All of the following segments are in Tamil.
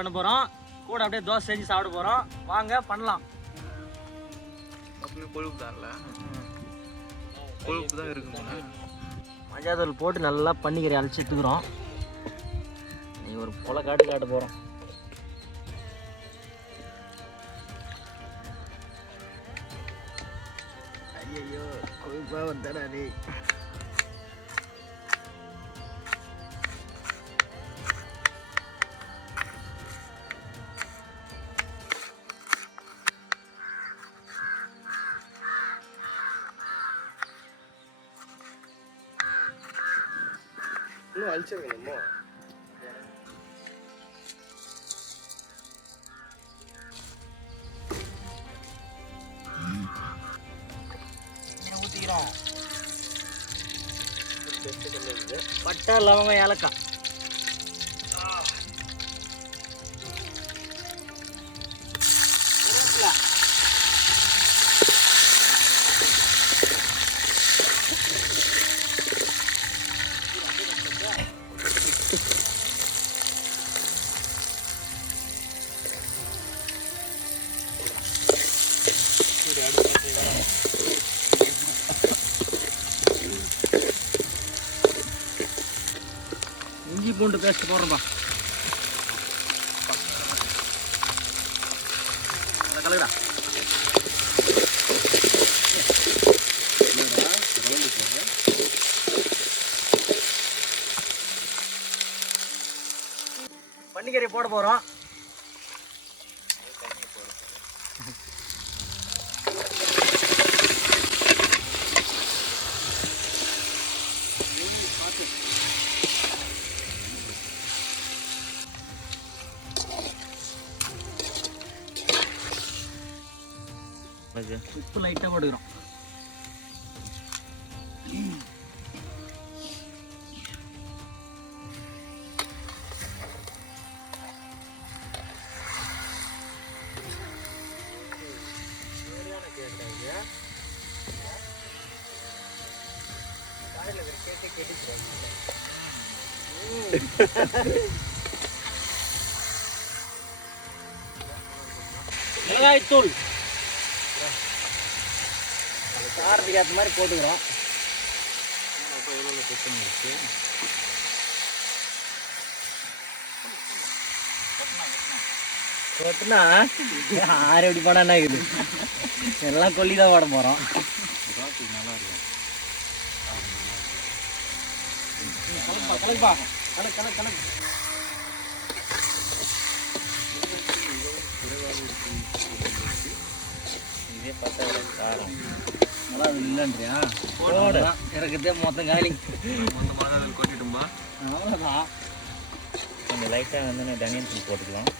பண்ண போகிறோம். கூட அப்படியே தோசை செஞ்சு சாப்பிட போகிறோம். வாங்க பண்ணலாம். கொழுப்பு தான்ல, கொழுப்பு தான் இருக்குங்க. மஞ்சாத்தூள் போட்டு நல்லா பன்னிக்கறி அழைச்சி எடுத்துக்கிறோம். நீ ஒரு பொலை காட்ட போகிறோம். ஐயோ கொழுப்பாக வந்தடா நீ. இன்னும் அழிச்சிருக்கணுமா? ஊற்றிக்கிறோம். பட்டை லவங்கம் ஏலக்காய். இஞ்சி பூண்டு பேஸ்ட் போடுறோம்பா. அதை கலக்குடா. பன்னிக்கறி போட போகிறோம். உப்பு லைட்டாக போட்டுக்கிறோம். மிளகாய்த்தூள் காரத்துக்கு ஏற்ற மாதிரி போட்டுக்கிறோம். போட்டுனா ஆறு எப்படி போனா என்ன இருக்குது, எல்லாம் கொல்லி தான் போட போகிறோம். நல்லா இருக்கும். கலக்குப்பா, கலக்கு கலக்கு. இதே பார்த்தா காரம் நல்லா இல்லைன்றியா? போட இறக்குதே மொத்தம் காலி. மொத்தமாக அதில் கொட்டிட்டும்பா. அவ்வளோதான். கொஞ்சம் லைட்டாக வந்து தனியா தூள் போட்டுக்கலாம்.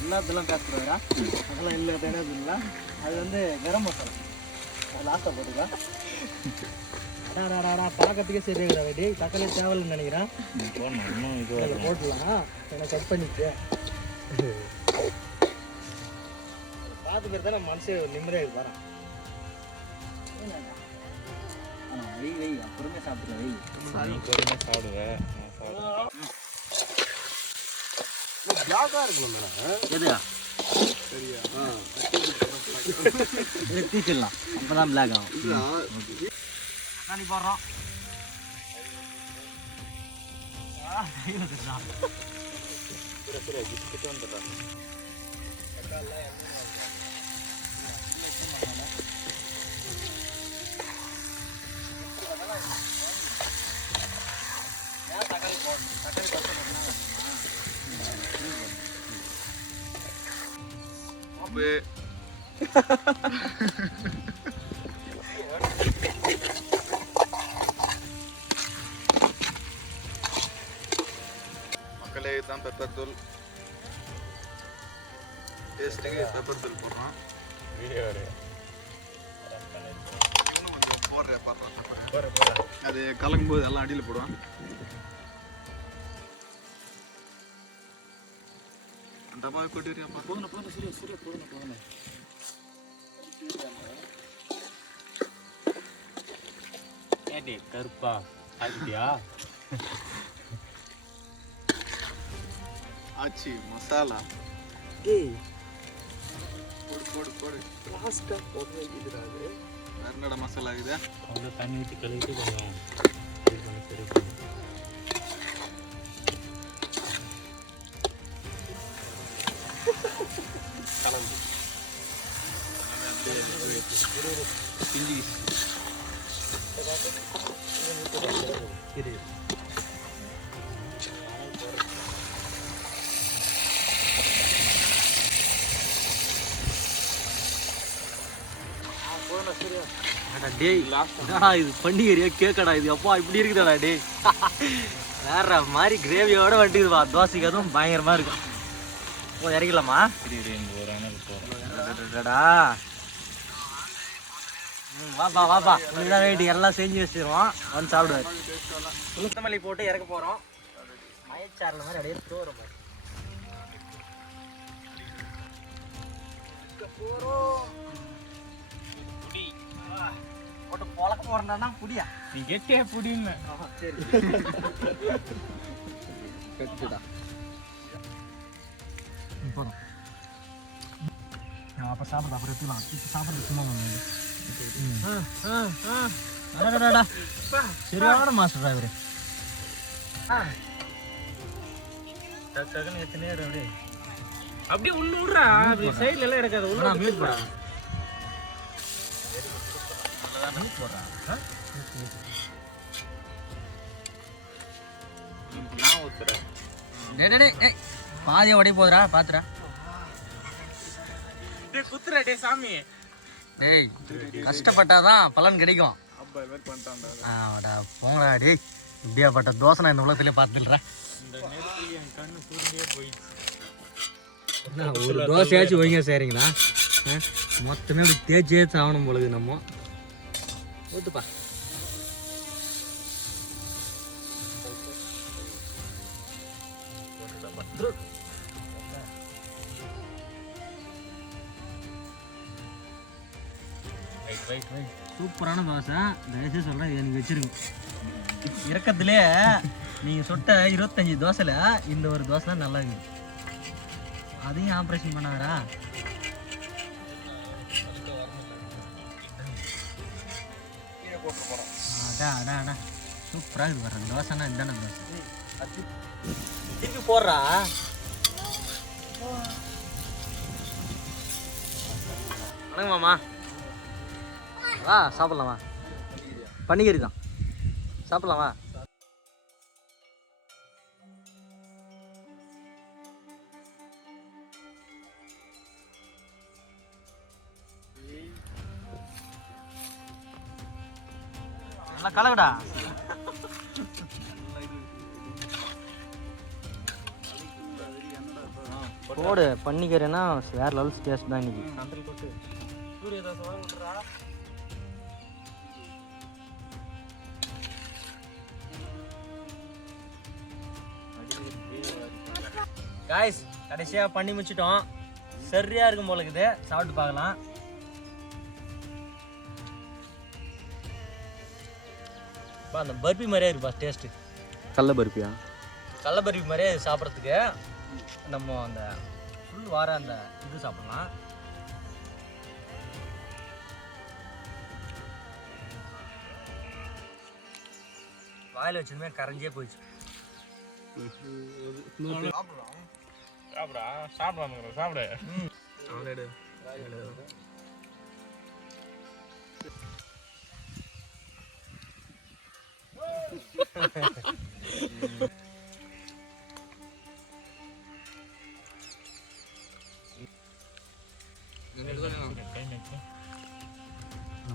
எல்லாத்தெல்லாம் பேசுகிறா அதெல்லாம் இல்லை. தனியா அது வந்து கரம் மசாலா, அது லாஸ்ட்டாக போட்டுக்கலாம். அடாடாடா பார்க்கறதுக்கே சரியாகிறா வெடி. தக்காளி தேவையில்லைன்னு நினைக்கிறேன். போடணும் இன்னும் இது அதில் போட்டுடலாம். எனக்கு கட் பண்ணிட்டு பார்த்துக்கிறது தான் மனசே நிம்மதியாக வரேன். வெய் வெய் அப்புறமே சாப்பிட்டுக்கலாம். வெய் நீ பொறுமையாக சாப்பிடுவேன். பிளாகா இருக்கணும் மேடம். எது சரியா? தீச்சிடலாம், அப்போ தான் பிளாக் ஆகும். தண்ணி போடுறோம். பிஸ்கெட்டு வந்துடுறேன். தக்காளி போடணும். தக்காளி மக்களே இதுதான் பெப்பர் தூள். டேஸ்ட்டுக்கு பெப்பர் தூள் போடுறோம். வீடியோ அது கலக்கும் போது எல்லாம் அடியில் போடுவான். அந்த மாதிரி கொட்டிடுறியாப்பா. போதும் போதும் சூரிய சூரிய போதும் போதும். ஏடி கருப்பா ஆகிட்டியா? ஆச்சி மசாலா டேய் போடு போடு போடு லாஸ்ட்டாக போட வேண்டியதுடா அது. வேற என்னடா மசாலா இருக்குது அவ்வளோ தண்ணி ஊற்றி கழுவிட்டு கொஞ்சம் இது பண்ணி சரி கலந்து பிஞ்சி இரு டேய் என்னடா இது பண்டிகரியா கேக்கடா இது அப்பா இப்படி இருக்குதாடா டேய் வேற மாதிரி கிரேவியோட வந்துட்டுதுப்பா தோசைக்கு அதுவும் பயங்கரமா இருக்கும் இறக்கலாமா இந்த ஒரு அணைக்கு போகிறோம் வாப்பா வாப்பா உனக்குதான் வெயிட் எல்லாம் செஞ்சு வச்சிருவோம் வந்து சாப்பிடுவாரு உளுத்தமல்லி போட்டு இறக்க போறோம் மயச்சாரில் மாதிரி அப்படியே தோற மாதிரி போட்டு பொழக்க போறேன்டா புடியா நீ கெட்டியா புடின்னு சரி கட்டுடா போதும் அப்போ சாப்பிட அப்புறம் எடுத்துக்கலாம் இப்போ சாப்பிட்றது சும்மா சரியான மாஸ்டர் இவரு எத்தனை அப்படியே அப்படியே உள்ள விடுறா சைட்ல எல்லாம் எடுக்காது உள்ள மியூட் போடா நான் ஊத்துறேன் பாதியை உடைய போதுடா பாத்துடா குத்துறா டே சாமி டேய் கஷ்டப்பட்டாதான் பலன் கிடைக்கும் அப்பா இது மாதிரி பண்ணிட்டான்டா ஆடா போங்கடா டேய் இப்படியாப்பட்ட தோசை நான் இந்த உலகத்திலே பார்த்துடுறேன் இந்த நேரத்துக்கு என் கண்ணு சுருங்கியே போயிடுச்சு ஒரு தோசையாச்சும் வைங்க சரிங்களா மொத்தமே அப்படி தேய்ச்சே ஆகணும் பொழுது நம்ம ஊத்துப்பா சூப்பரான தோசை தயவுசெய்து சொல்கிறேன் இது எனக்கு வச்சிருங்க இறக்கத்துலேயே நீங்கள் சுட்ட 25 தோசையில் இந்த ஒரு தோசை தான் நல்லா இருக்குது அதையும் ஆப்ரேஷன் பண்ணாதரா அடா அடா அடா சூப்பராக இருக்குது வர்ற தோசைன்னா இதுதானே தோசை திருப்பி போடுறா வணக்கம் மாமா வா சாப்பிட்லாமா பன்னிக்கறி தான் சாப்பிட்லாமா நல்லா கலக்குடா போடு பன்னிக்கறினா வேற லெவல்ஸ் டேஸ்ட் தான் இன்னைக்கு காய்ஸ் கடைசியாக பண்ணி முடிச்சிட்டோம் சரியா இருக்கும் போல இருக்குது சாப்பிட்டு பார்க்கலாம் அந்த பர்பி மாதிரியே இருக்குப்பா டேஸ்ட்டு கடல பருப்பியா கடல பர்பி மாதிரியே சாப்பிட்றதுக்கு நம்ம அந்த ஃபுல் வார அந்த இது சாப்பிட்லாம் வாயில் வச்சதுமே கரைஞ்சே போயிடுச்சு சாப்பிடா சாப்பிடாம சாப்பிடு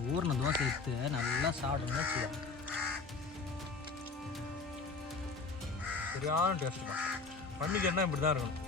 ஊர்ன தோசை எடுத்து நல்லா சாப்பிடணும்னு வச்சுக்கோ சரியான டேஸ்ட் தான் பண்ணிக்கிறனா இப்படி தான் இருக்கணும்